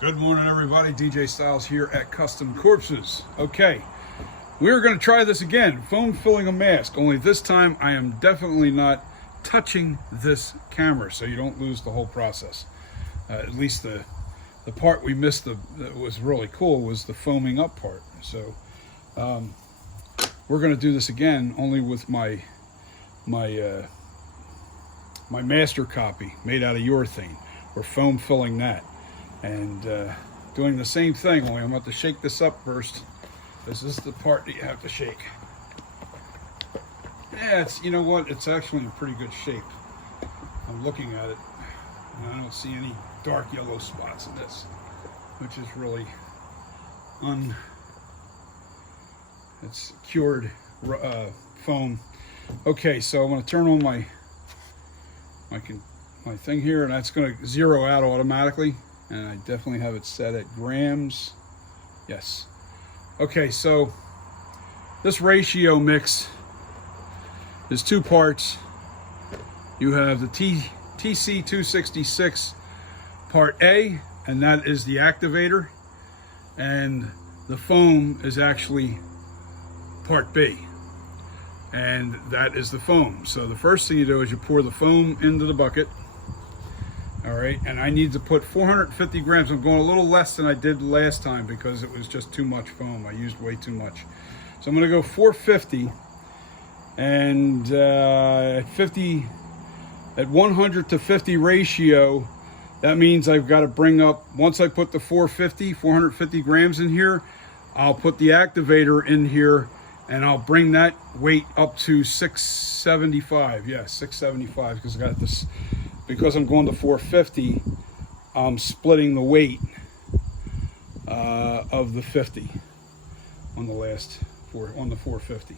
Good morning, everybody. DJ Styles here at Custom Corpses. Okay, we're going to try this again. Foam filling a mask. Only this time I am definitely not touching this camera, so you don't lose the whole process. At least the part we missed that was really cool was the foaming up part. So we're going to do this again, only with my master copy made out of urethane. We're foam filling that. And doing the same thing, only I'm going to have to shake this up first. This is the part that you have to shake. Yeah, it's, you know what, it's actually in pretty good shape. I'm looking at it, and I don't see any dark yellow spots in this, which is really it's cured foam. Okay, so I'm going to turn on my thing here, and that's going to zero out automatically. And I definitely have it set at grams. Yes. Okay, so this ratio mix is two parts. You have the TC266 part A, and that is the activator, and the foam is actually part B, and that is the foam. So the first thing you do is you pour the foam into the bucket. All right, and I need to put 450 grams. I'm going a little less than I did last time because it was just too much foam. I used way too much. So I'm gonna go 450, and at 100 to 50 ratio, that means I've got to bring up, once I put the 450 grams in here, I'll put the activator in here, and I'll bring that weight up to 675. Yeah, 675, because I got this. Because I'm going to 450, I'm splitting the weight of the 50 on the last on the 450.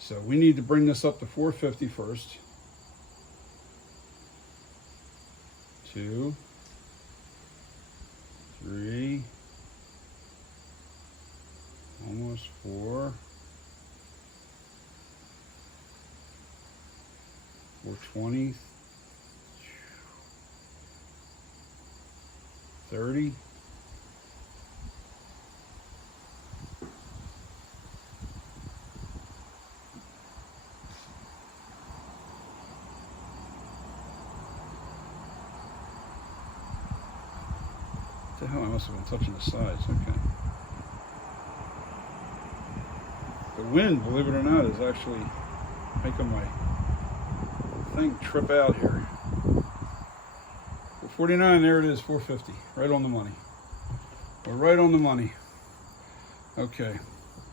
So we need to bring this up to 450 first. 2, 3, almost 4, 420. 30. What the hell? I must have been touching the sides. Okay. The wind, believe it or not, is actually making my thing trip out here. 49, there it is, 450, right on the money. We're right on the money. Okay,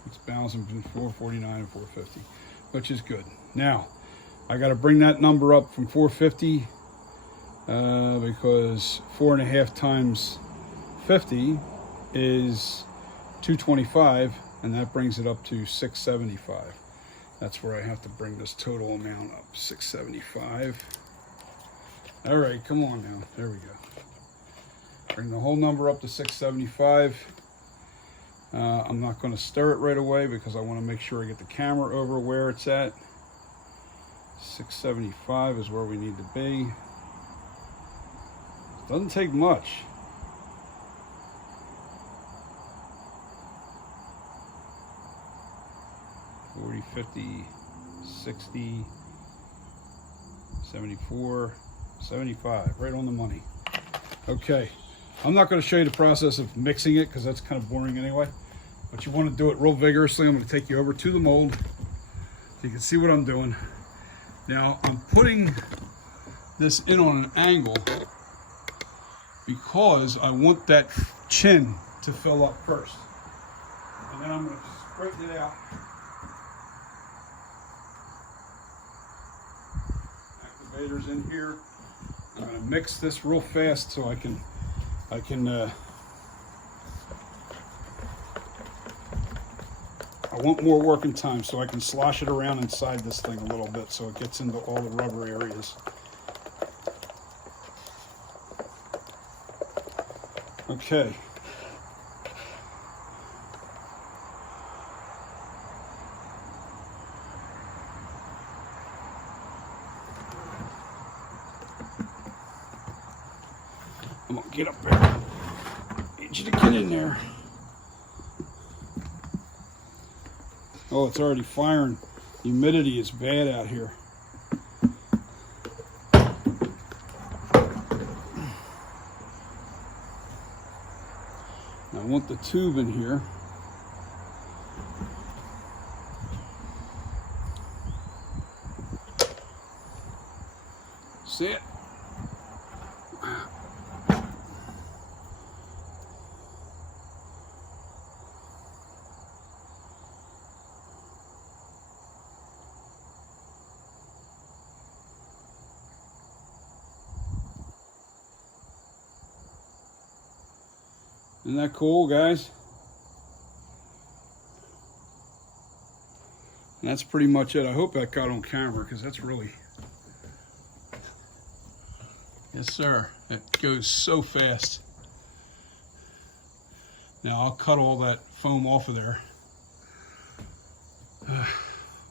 it's balancing between 449 and 450, which is good. Now, I got to bring that number up from 450 because 4.5 times 50 is 225, and that brings it up to 675. That's where I have to bring this total amount up, 675. All right, come on now. There we go. Bring the whole number up to 675. I'm not going to stir it right away because I want to make sure I get the camera over where it's at. 675 is where we need to be. Doesn't take much. $40, $50, $60, $74. 75, right on the money. Okay, I'm not going to show you the process of mixing it because that's kind of boring anyway, but you want to do it real vigorously. I'm going to take you over to the mold so you can see what I'm doing. Now, I'm putting this in on an angle because I want that chin to fill up first. And then I'm going to straighten it out. Activators in here. I'm going to mix this real fast so I want more working time so I can slosh it around inside this thing a little bit so it gets into all the rubber areas. Okay. I'm gonna get up there. Need you to get in there. Oh, it's already firing. Humidity is bad out here. I want the tube in here. See it? Isn't that cool, guys? And that's pretty much it. I hope that got on camera because that's really... Yes, sir. It goes so fast. Now I'll cut all that foam off of there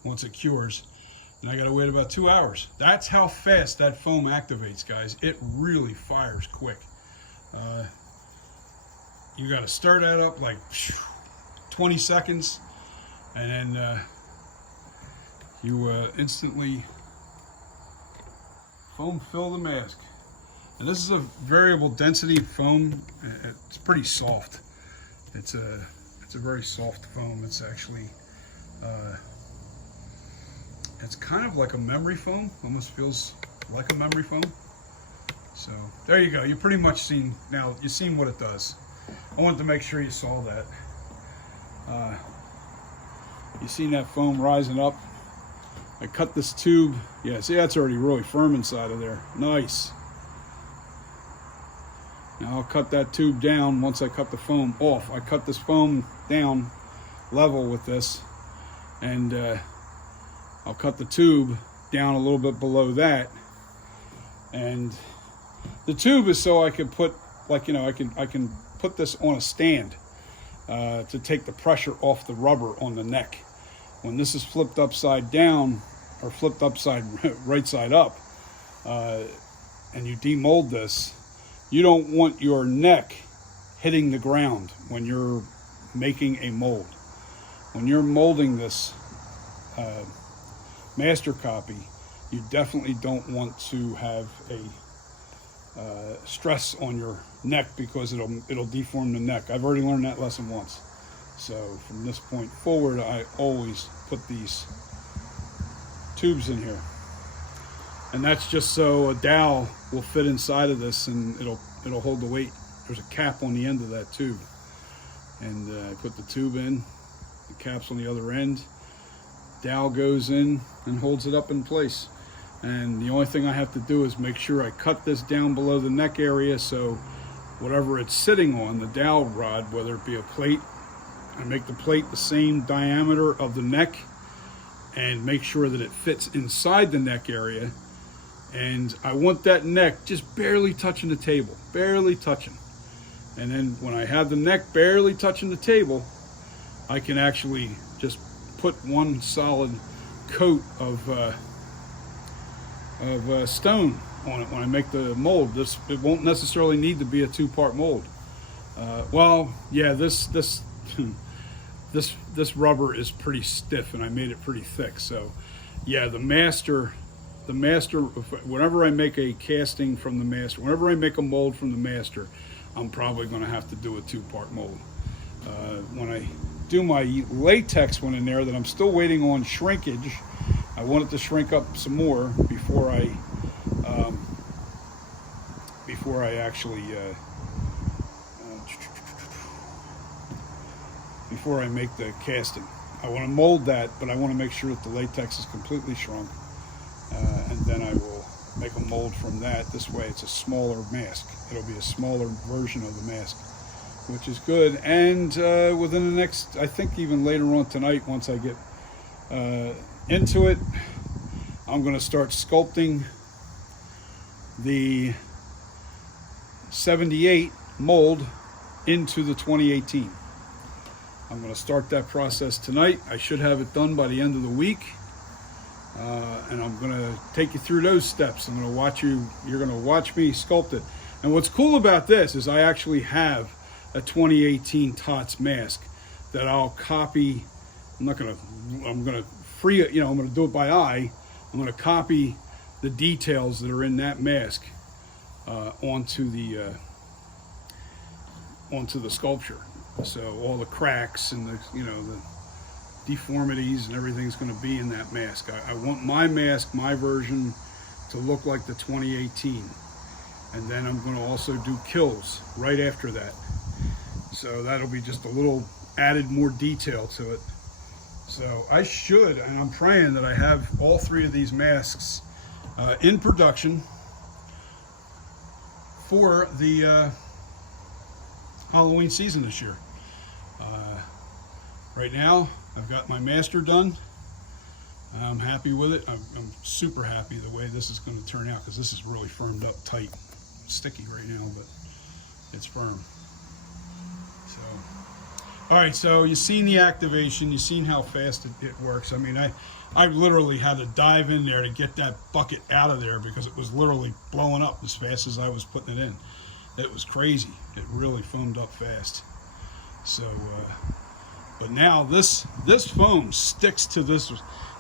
once it cures. And I gotta wait about 2 hours. That's how fast that foam activates, guys. It really fires quick. You gotta stir that up like 20 seconds, and then you instantly foam fill the mask. And this is a variable density foam. It's pretty soft. It's a very soft foam. It's actually it's kind of like a memory foam. Almost feels like a memory foam. So there you go. You pretty much seen now. You've seen what it does. I wanted to make sure you saw that. You seen that foam rising up? I cut this tube. Yeah, see, that's already really firm inside of there. Nice. Now I'll cut that tube down once I cut the foam off. I cut this foam down level with this, and I'll cut the tube down a little bit below that. And the tube is so I can put, like, you know, I can put this on a stand to take the pressure off the rubber on the neck. When this is flipped upside down or flipped upside right side up, and you demold this, you don't want your neck hitting the ground when you're making a mold. When you're molding this master copy, you definitely don't want to have a stress on your neck, because it'll deform the neck. I've already learned that lesson once. So from this point forward, I always put these tubes in here, and that's just so a dowel will fit inside of this and it'll hold the weight. There's a cap on the end of that tube, and I put the tube in, the cap's on the other end, dowel goes in and holds it up in place. And the only thing I have to do is make sure I cut this down below the neck area, so whatever it's sitting on, the dowel rod, whether it be a plate, I make the plate the same diameter of the neck and make sure that it fits inside the neck area. And I want that neck just barely touching the table, barely touching. And then when I have the neck barely touching the table, I can actually just put one solid coat of stone on it when I make the mold. It won't necessarily need to be a two-part mold. Well, yeah, this rubber is pretty stiff, and I made it pretty thick. So, yeah, the master. Whenever I make a casting from the master, whenever I make a mold from the master, I'm probably going to have to do a two-part mold. When I do my latex one in there that I'm still waiting on shrinkage, I want it to shrink up some more before I actually before I make the casting. I want to mold that, but I want to make sure that the latex is completely shrunk, and then I will make a mold from that. This way it's a smaller mask. It'll be a smaller version of the mask, which is good. And within the next, I think even later on tonight, once I get into it, I'm going to start sculpting the 78 mold into the 2018. I'm going to start that process tonight. I should have it done by the end of the week, and I'm going to take you through those steps. I'm going to watch you. You're going to watch me sculpt it. And what's cool about this is I actually have a 2018 TOTS mask that I'll copy. I'm gonna free it, I'm gonna do it by eye. I'm gonna copy the details that are in that mask onto the sculpture. So all the cracks and the deformities and everything's going to be in that mask. I want my mask, my version, to look like the 2018, and then I'm going to also do kills right after that. So that'll be just a little added more detail to it. So I should, and I'm praying that I have all 3 of these masks in production for the Halloween season this year. Right now, I've got my master done. I'm happy with it. I'm super happy the way this is going to turn out, because this is really firmed up tight. It's sticky right now, but it's firm. So, all right, so you've seen the activation. You've seen how fast it works. I mean, I literally had to dive in there to get that bucket out of there, because it was literally blowing up as fast as I was putting it in. It was crazy. It really foamed up fast. So, but now this foam sticks to this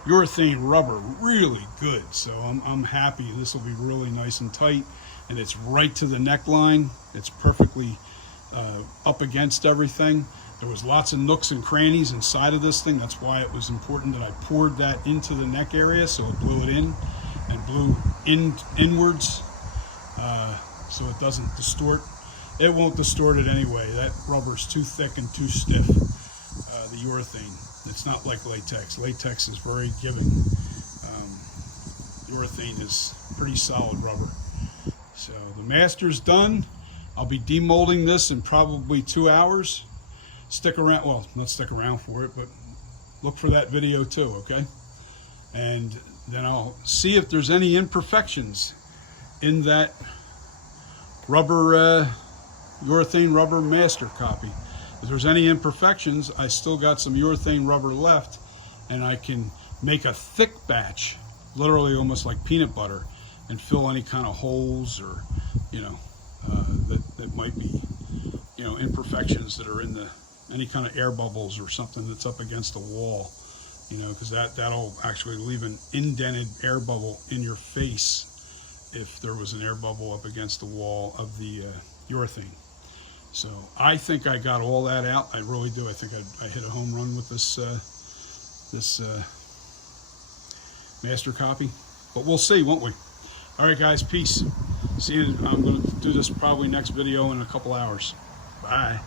urethane rubber really good. So I'm happy. This will be really nice and tight, and it's right to the neckline. It's perfectly up against everything. There was lots of nooks and crannies inside of this thing. That's why it was important that I poured that into the neck area, so it blew it in and blew inwards, so it doesn't distort. It won't distort it anyway. That rubber's too thick and too stiff. The urethane. It's not like latex. Latex is very giving. Urethane is pretty solid rubber. So the master's done. I'll be demolding this in probably 2 hours. Stick around, well, not stick around for it, but look for that video too, okay? And then I'll see if there's any imperfections in that rubber, urethane rubber master copy. If there's any imperfections, I still got some urethane rubber left, and I can make a thick batch, literally almost like peanut butter, and fill any kind of holes or, that might be, imperfections that are in any kind of air bubbles or something that's up against the wall, because that'll actually leave an indented air bubble in your face if there was an air bubble up against the wall of the urethane. So I think I got all that out. I really do. I think I hit a home run with this master copy. But we'll see, won't we? All right, guys. Peace. See you. I'm going to do this probably next video in a couple hours. Bye.